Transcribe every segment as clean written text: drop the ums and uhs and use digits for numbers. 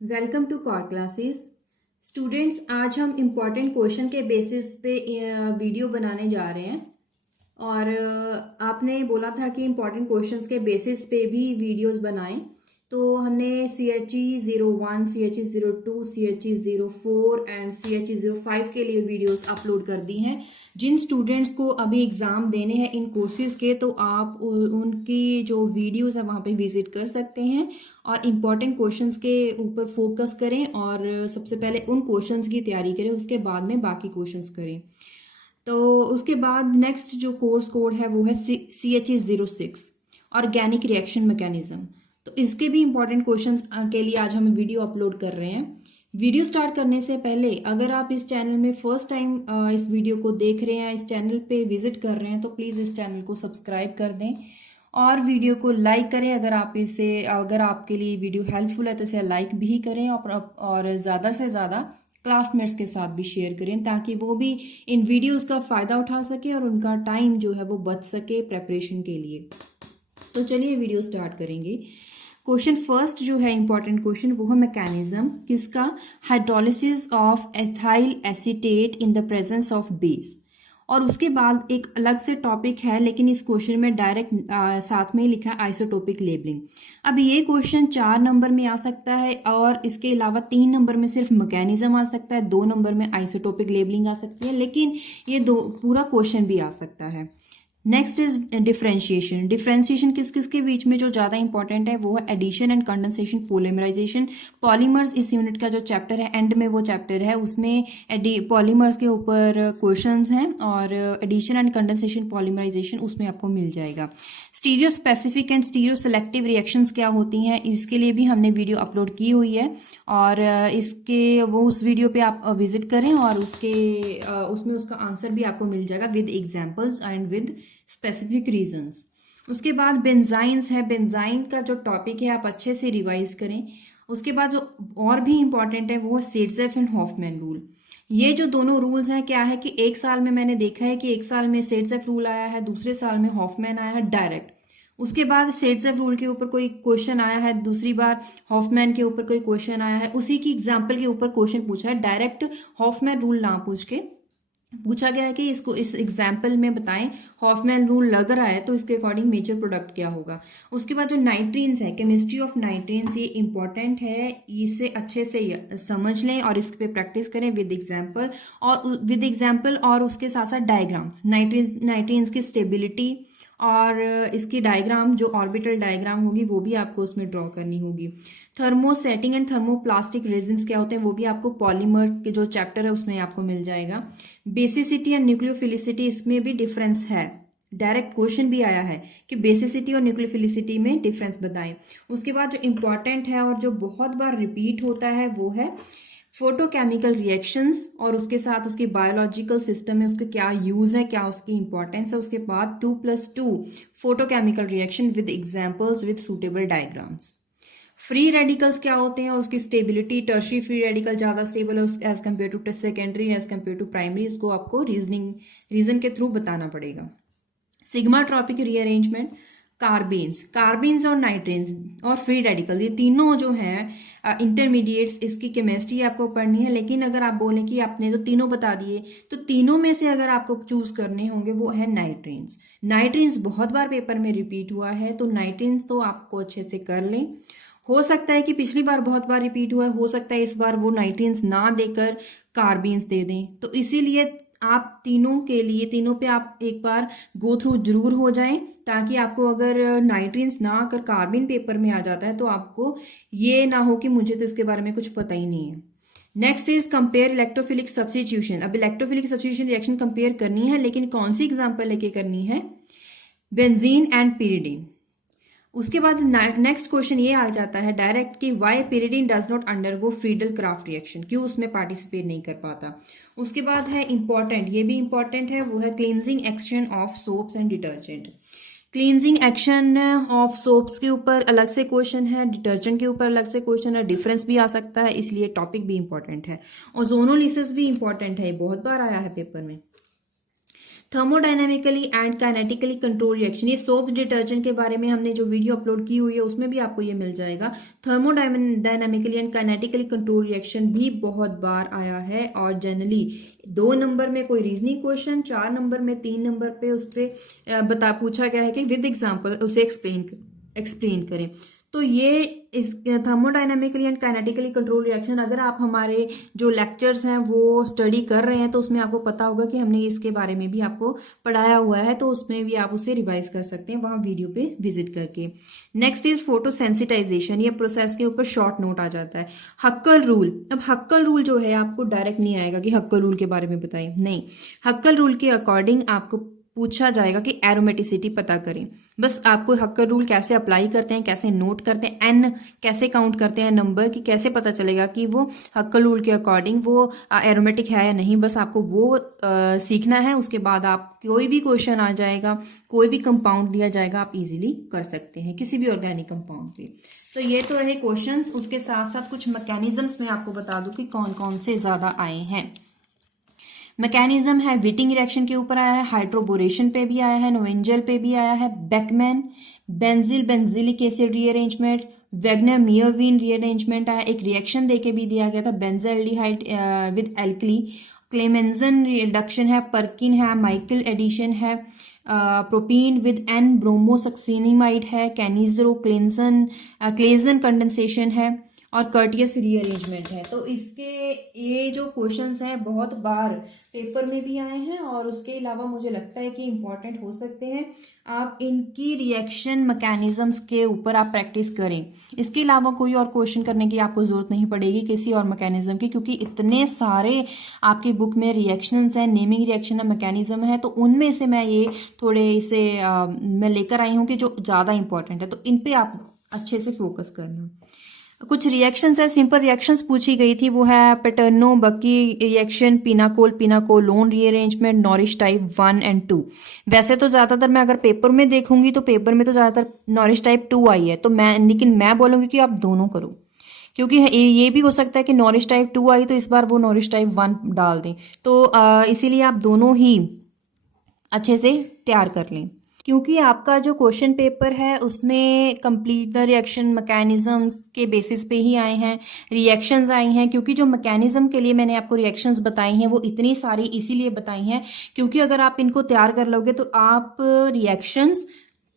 Welcome to core classes. Students, आज हम important question के बेसिस पे वीडियो बनाने जा रहे हैं। और आपने बोला था कि इम्पॉर्टेंट क्वेश्चंस के बेसिस पे भी वीडियोस बनाएं। तो हमने CHE 01, CHE 02, CHE 04 and CHE 05 के लिए वीडियोस अपलोड कर दी हैं। जिन स्टूडेंट्स को अभी एग्ज़ाम देने हैं इन कोर्सेज के, तो आप उनकी जो वीडियोस है वहाँ पे विजिट कर सकते हैं और इम्पॉर्टेंट क्वेश्चंस के ऊपर फोकस करें और सबसे पहले उन क्वेश्चंस की तैयारी करें, उसके बाद में बाकी क्वेश्चंस करें। तो उसके बाद नेक्स्ट जो कोर्स कोड है वो है CHE 06, ऑर्गेनिक रिएक्शन मैकेनिज्म। तो इसके भी इम्पॉर्टेंट क्वेश्चंस के लिए आज हम वीडियो अपलोड कर रहे हैं। वीडियो स्टार्ट करने से पहले अगर आप इस चैनल में फर्स्ट टाइम इस वीडियो को देख रहे हैं, इस चैनल पे विजिट कर रहे हैं, तो प्लीज़ इस चैनल को सब्सक्राइब कर दें और वीडियो को लाइक करें। अगर आपके लिए वीडियो हेल्पफुल है तो इसे लाइक भी करें और ज़्यादा से ज़्यादा क्लासमेट्स के साथ भी शेयर करें, ताकि वो भी इन वीडियोस का फ़ायदा उठा सके और उनका टाइम जो है वो बच सके प्रेपरेशन के लिए। तो चलिए वीडियो स्टार्ट करेंगे। क्वेश्चन फर्स्ट जो है इंपॉर्टेंट क्वेश्चन, वो है मैकेनिज्म किसका? Hydrolysis of ethyl acetate in the presence of base. और उसके बाद एक अलग से टॉपिक है, लेकिन इस क्वेश्चन में डायरेक्ट साथ में ही लिखा है आइसोटोपिक लेबलिंग। अब ये क्वेश्चन 4 नंबर में आ सकता है और इसके अलावा 3 नंबर में सिर्फ मैकेनिज्म आ सकता है, 2 नंबर में आइसोटोपिक लेबलिंग आ सकती है, लेकिन ये पूरा क्वेश्चन भी आ सकता है। Next is differentiation. डिफरेंशिएशन किस किस के बीच में जो ज़्यादा इंपॉर्टेंट है वो है addition and condensation, polymerisation. Polymers इस यूनिट का जो चैप्टर है, एंड में वो चैप्टर है, उसमें पॉलीमर्स के ऊपर क्वेश्चंस हैं और एडिशन एंड कंडेंसेशन, पॉलीमराइजेशन उसमें आपको मिल जाएगा। Stereo specific and stereo selective reactions क्या होती हैं, इसके लिए भी हमने वीडियो अपलोड की हुई है और उस वीडियो पे आप विजिट करें और उसमें उसका आंसर भी आपको मिल जाएगा with examples and with specific reasons. उसके बाद बेंजाइंस है। बेंजाइन का जो टॉपिक है आप अच्छे से रिवाइज करें। उसके बाद जो और भी इंपॉर्टेंट है वो सेट्जेफ एंड हॉफमैन रूल। ये जो दोनों रूल्स हैं, क्या है कि एक साल में मैंने देखा है कि एक साल में सेट्जेफ रूल आया है, दूसरे साल में हॉफमैन आया है डायरेक्ट। उसके बाद सेट्जेफ रूल के ऊपर कोई क्वेश्चन आया है, दूसरी बार हॉफमैन के ऊपर कोई क्वेश्चन आया है, उसी की एग्जाम्पल के ऊपर क्वेश्चन पूछा है। डायरेक्ट हॉफमैन रूल ना पूछ के पूछा गया है कि इसको इस एग्जाम्पल में बताएं, हॉफमैन रूल लग रहा है तो इसके अकॉर्डिंग मेजर प्रोडक्ट क्या होगा। उसके बाद जो नाइट्रीन्स है, केमिस्ट्री ऑफ नाइट्रीन्स, ये इंपॉर्टेंट है, इसे अच्छे से समझ लें और इस पे प्रैक्टिस करें विद एग्जाम्पल और उसके साथ साथ डायग्राम्स। नाइट्रीन्स की स्टेबिलिटी और इसकी डायग्राम, जो ऑर्बिटल डायग्राम होगी वो भी आपको उसमें ड्रॉ करनी होगी। थर्मोसेटिंग एंड थर्मोप्लास्टिक रेजिन्स क्या होते हैं वो भी आपको पॉलीमर के जो चैप्टर है उसमें आपको मिल जाएगा। बेसिसिटी एंड न्यूक्लियोफिलिसिटी, इसमें भी डिफरेंस है, डायरेक्ट क्वेश्चन भी आया है कि बेसिसिटी और न्यूक्लियोफिलिसिटी में डिफरेंस बताएं। उसके बाद जो इंपॉर्टेंट है और जो बहुत बार रिपीट होता है वो है फोटोकेमिकल रिएक्शंस और उसके साथ उसकी बायोलॉजिकल सिस्टम में उसके क्या यूज है, क्या उसकी इंपॉर्टेंस है। उसके बाद 2+2 photochemical reaction with examples with suitable diagrams. Free radicals क्या होते हैं और उसकी स्टेबिलिटी। टर्शरी फ्री रेडिकल ज्यादा स्टेबल है as compare to secondary, as compare to primary, इसको आपको रीजन के थ्रू बताना पड़ेगा। सिग्मा ट्रॉपिक रीअरेंजमेंट, कार्बीन्स और नाइट्रेन्स और फ्री रेडिकल, ये तीनों जो हैं इंटरमीडिएट्स, इसकी केमिस्ट्री आपको पढ़नी है। लेकिन अगर आप बोलें कि आपने तो तीनों बता दिए, तो तीनों में से अगर आपको चूज करने होंगे वो है नाइट्रेन्स बहुत बार पेपर में रिपीट हुआ है, तो नाइट्रेन्स तो आपको अच्छे से कर लें। हो सकता है कि पिछली बार बहुत बार रिपीट हुआ है, हो सकता है इस बार वो नाइट्रेन्स ना देकर कार्बीन्स दे दें, तो इसीलिए आप तीनों पे आप एक बार गो थ्रू जरूर हो जाएं, ताकि आपको अगर नाइट्रीन्स ना आकर कार्बिन पेपर में आ जाता है तो आपको ये ना हो कि मुझे तो इसके बारे में कुछ पता ही नहीं है। Next is compare electrophilic substitution. अब इलेक्ट्रोफिलिक सब्स्टिट्यूशन रिएक्शन कंपेयर करनी है, लेकिन कौन सी एग्जाम्पल लेके करनी है? Benzene and pyridine. उसके बाद नेक्स्ट क्वेश्चन ये आ जाता है डायरेक्ट कि why pyridine does not undergo Friedel Crafts reaction, क्यों उसमें पार्टिसिपेट नहीं कर पाता। उसके बाद है इंपॉर्टेंट, ये भी इंपॉर्टेंट है, वो है cleansing action of soaps and detergent. Cleansing action of soaps के ऊपर अलग से क्वेश्चन है, डिटर्जेंट के ऊपर अलग से क्वेश्चन है, डिफरेंस भी आ सकता है, इसलिए टॉपिक भी इंपॉर्टेंट है। ओजोनोलिसिस भी इंपॉर्टेंट है, बहुत बार आया है पेपर में। Thermodynamically and kinetically control reaction, ये सोप डिटर्जेंट के बारे में हमने जो वीडियो अपलोड की हुई है उसमें भी आपको ये मिल जाएगा। Thermodynamically and kinetically control reaction भी बहुत बार आया है, और जनरली 2 नंबर में कोई रीजनिंग क्वेश्चन, 4 नंबर में 3 नंबर पे उस पर पूछा गया है कि विद एग्जाम्पल उसे एक्सप्लेन करें। तो ये इस thermodynamically and kinetically control reaction अगर आप हमारे जो लेक्चर्स हैं वो स्टडी कर रहे हैं तो उसमें आपको पता होगा कि हमने इसके बारे में भी आपको पढ़ाया हुआ है, तो उसमें भी आप उसे रिवाइज कर सकते हैं वहां वीडियो पे विजिट करके। नेक्स्ट इज फोटो सेंसिटाइजेशन, ये प्रोसेस के ऊपर शॉर्ट नोट आ जाता है। हक्कल रूल, अब हक्कल रूल जो है आपको डायरेक्ट नहीं आएगा कि हक्कल रूल के बारे में बताएं, नहीं, हक्कल रूल के अकॉर्डिंग आपको पूछा जाएगा कि एरोमेटिसिटी पता करें। बस आपको हक्कल रूल कैसे अप्लाई करते हैं, कैसे नोट करते हैं, एन कैसे काउंट करते हैं नंबर की, कैसे पता चलेगा कि वो हक्कल रूल के अकॉर्डिंग वो एरोमेटिक है या नहीं, बस आपको वो सीखना है। उसके बाद आप कोई भी क्वेश्चन आ जाएगा, कोई भी कंपाउंड दिया जाएगा, आप इजीली कर सकते हैं किसी भी ऑर्गेनिक कंपाउंड पे। तो ये तो रहे क्वेश्चंस, उसके साथ साथ कुछ मैकेनिज्म्स में आपको बता दूं कि कौन कौन से ज्यादा आए हैं। मैकेनिज्म है, विटिंग रिएक्शन के ऊपर आया है, हाइड्रोबोरेशन पे भी आया है, नोवेंजल पे भी आया है, Beckmann benzilic acid rearrangement, Wagner Meerwein rearrangement आया, एक रिएक्शन देके भी दिया गया था benzaldehyde with alkali, Clemmensen reduction है, पर्किन है, माइकल एडिशन है, प्रोपीन विद एन ब्रोमोसक्सिनिमाइड है, कैनिजरो क्लेजन कंडेंसेशन है, और कर्टियस रीअरेंजमेंट है। तो इसके ये जो क्वेश्चंस हैं बहुत बार पेपर में भी आए हैं, और उसके अलावा मुझे लगता है कि इम्पॉर्टेंट हो सकते हैं। आप इनकी रिएक्शन मैकेनिज्म्स के ऊपर आप प्रैक्टिस करें, इसके अलावा कोई और क्वेश्चन करने की आपको जरूरत नहीं पड़ेगी किसी और मैकेनिज्म की, क्योंकि इतने सारे आपकी बुक में रिएक्शंस हैं, नेमिंग रिएक्शन है, मैकेनिज्म है, तो उनमें से मैं ये थोड़े इसे मैं लेकर आई हूँ कि जो ज़्यादा इंपॉर्टेंट है, तो इन पे आप अच्छे से फोकस करना। कुछ रिएक्शंस है, सिंपल रिएक्शंस पूछी गई थी, वो है Paterno Buchi reaction, pinacolone rearrangement, Norrish type 1 and 2। वैसे तो ज्यादातर मैं अगर पेपर में देखूंगी तो पेपर में तो ज्यादातर नॉरिश टाइप 2 आई है, तो लेकिन मैं बोलूंगी कि आप दोनों करो, क्योंकि ये भी हो सकता है कि नॉरिश टाइप 2 आई तो इस बार वो नॉरिश टाइप 1 डाल दें, तो इसीलिए आप दोनों ही अच्छे से तैयार कर लें, क्योंकि आपका जो क्वेश्चन पेपर है उसमें कंप्लीट द रिएक्शन मैकेनिज्म्स के बेसिस पे ही आए हैं, रिएक्शंस आई हैं। क्योंकि जो मैकेनिज्म के लिए मैंने आपको रिएक्शंस बताई हैं वो इतनी सारी इसीलिए बताई हैं क्योंकि अगर आप इनको तैयार कर लोगे तो आप reactions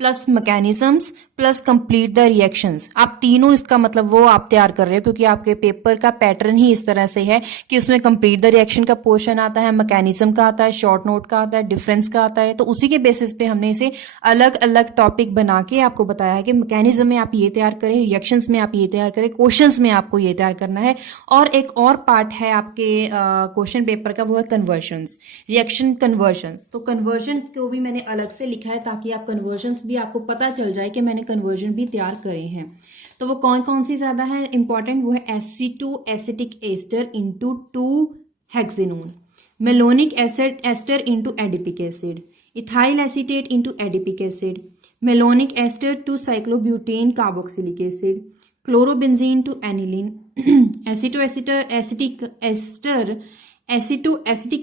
plus mechanisms plus complete the reactions, आप तीनों, इसका मतलब वो आप तैयार कर रहे हो, क्योंकि आपके पेपर का पैटर्न ही इस तरह से है कि उसमें कंप्लीट द रिएक्शन का पोर्शन आता है, मैकेनिज्म का आता है, शॉर्ट नोट का आता है, डिफरेंस का आता है। तो उसी के बेसिस पे हमने इसे अलग अलग टॉपिक बना के आपको बताया है कि मैकेनिज्म में आप ये तैयार करें, रिएक्शंस में आप ये तैयार करें, क्वेश्चंस में आपको ये तैयार करना है। और एक और पार्ट है आपके क्वेश्चन पेपर का, वो है कन्वर्शंस, रिएक्शन कन्वर्शंस। तो कन्वर्जन को भी मैंने अलग से लिखा है ताकि आप कन्वर्जंस भी आपको पता चल जाए कि मैंने कन्वर्जन भी तैयार करे हैं। तो वो कौन कौन सी ज्यादा है इंपॉर्टेंट, वो है Sc2 acetic ester into 2 hexanone, malonic acid ester into adipic acid, ethyl acetate into adipic acid, malonic ester to cyclobutane carboxylic acid, chlorobenzene to aniline, acetic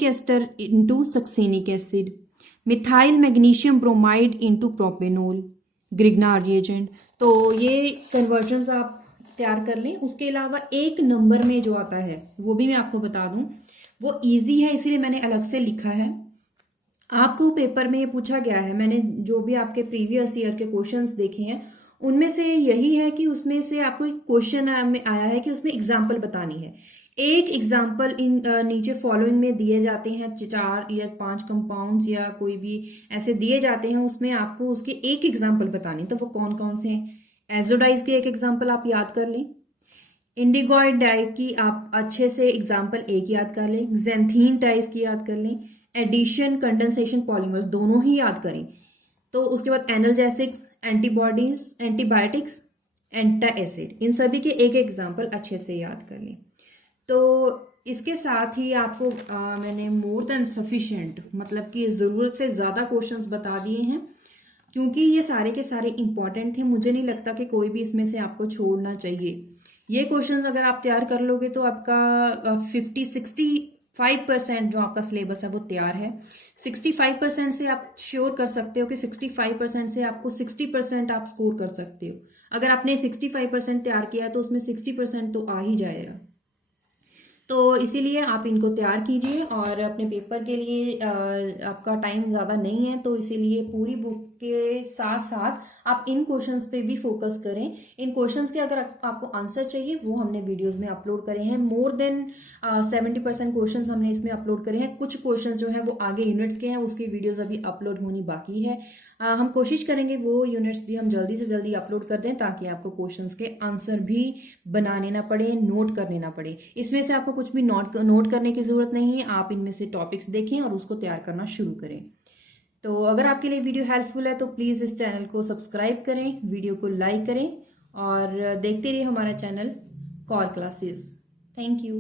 ester into succinic acid, methyl magnesium bromide into propanol, Grignard reagent. तो ये convergence आप तैयार कर लें। उसके अलावा एक number में जो आता है वो भी मैं आपको बता दूं, वो इजी है इसीलिए मैंने अलग से लिखा है। आपको पेपर में ये पूछा गया है, मैंने जो भी आपके प्रीवियस ईयर के क्वेश्चंस देखे हैं उनमें से यही है कि उसमें से आपको एक क्वेश्चन आया है कि उसमें एग्जाम्पल बतानी है। एक एग्जाम्पल इन नीचे फॉलोइंग में दिए जाते हैं, 4 या 5 कंपाउंड्स या कोई भी ऐसे दिए जाते हैं, उसमें आपको उसके एक एग्जाम्पल बतानी, तो वो कौन कौन से हैं। एजोडाइज के एक एग्जाम्पल आप याद कर लें, इंडिगोइड डाई की आप अच्छे से एग्जाम्पल एक याद कर लें, जेंथीन डाइज की याद कर लें, एडिशन कंडेंसेशन पॉलीमर्स दोनों ही याद करें। तो उसके बाद एनाल्जेसिक्स, एंटीबायोटिक्स, एंटा एसिड, इन सभी के एक एग्जाम्पल अच्छे से याद कर लें। तो इसके साथ ही आपको मैंने मोर देन सफिशिएंट, मतलब कि जरूरत से ज्यादा क्वेश्चंस बता दिए हैं, क्योंकि ये सारे के सारे इंपॉर्टेंट थे। मुझे नहीं लगता कि कोई भी इसमें से आपको छोड़ना चाहिए। ये क्वेश्चंस अगर आप तैयार कर लोगे तो आपका 50-60 5% जो आपका सिलेबस है वो तैयार है। 65% से आप श्योर कर सकते हो कि 65% से आपको 60% आप स्कोर कर सकते हो। अगर आपने 65% तैयार किया है तो उसमें 60% तो आ ही जाएगा। तो इसीलिए आप इनको तैयार कीजिए और अपने पेपर के लिए आपका टाइम ज़्यादा नहीं है, तो इसीलिए पूरी बुक के साथ साथ आप इन क्वेश्चंस पे भी फोकस करें। इन क्वेश्चंस के अगर आपको आंसर चाहिए वो हमने वीडियोस में अपलोड करे हैं। मोर देन 70% क्वेश्चंस हमने इसमें अपलोड करे हैं। कुछ क्वेश्चंस जो है वो आगे यूनिट्स के हैं, उसकी वीडियोज अभी अपलोड होनी बाकी है। हम कोशिश करेंगे वो यूनिट्स भी हम जल्दी से जल्दी अपलोड कर दें, ताकि आपको क्वेश्चंस के आंसर भी बनाने ना पड़े, नोट करने ना पड़े। इसमें से आपको कुछ भी नोट करने की जरूरत नहीं है, आप इनमें से टॉपिक्स देखें और उसको तैयार करना शुरू करें। तो अगर आपके लिए वीडियो हेल्पफुल है तो प्लीज़ इस चैनल को सब्सक्राइब करें, वीडियो को लाइक करें और देखते रहिए हमारा channel core classes. Thank you.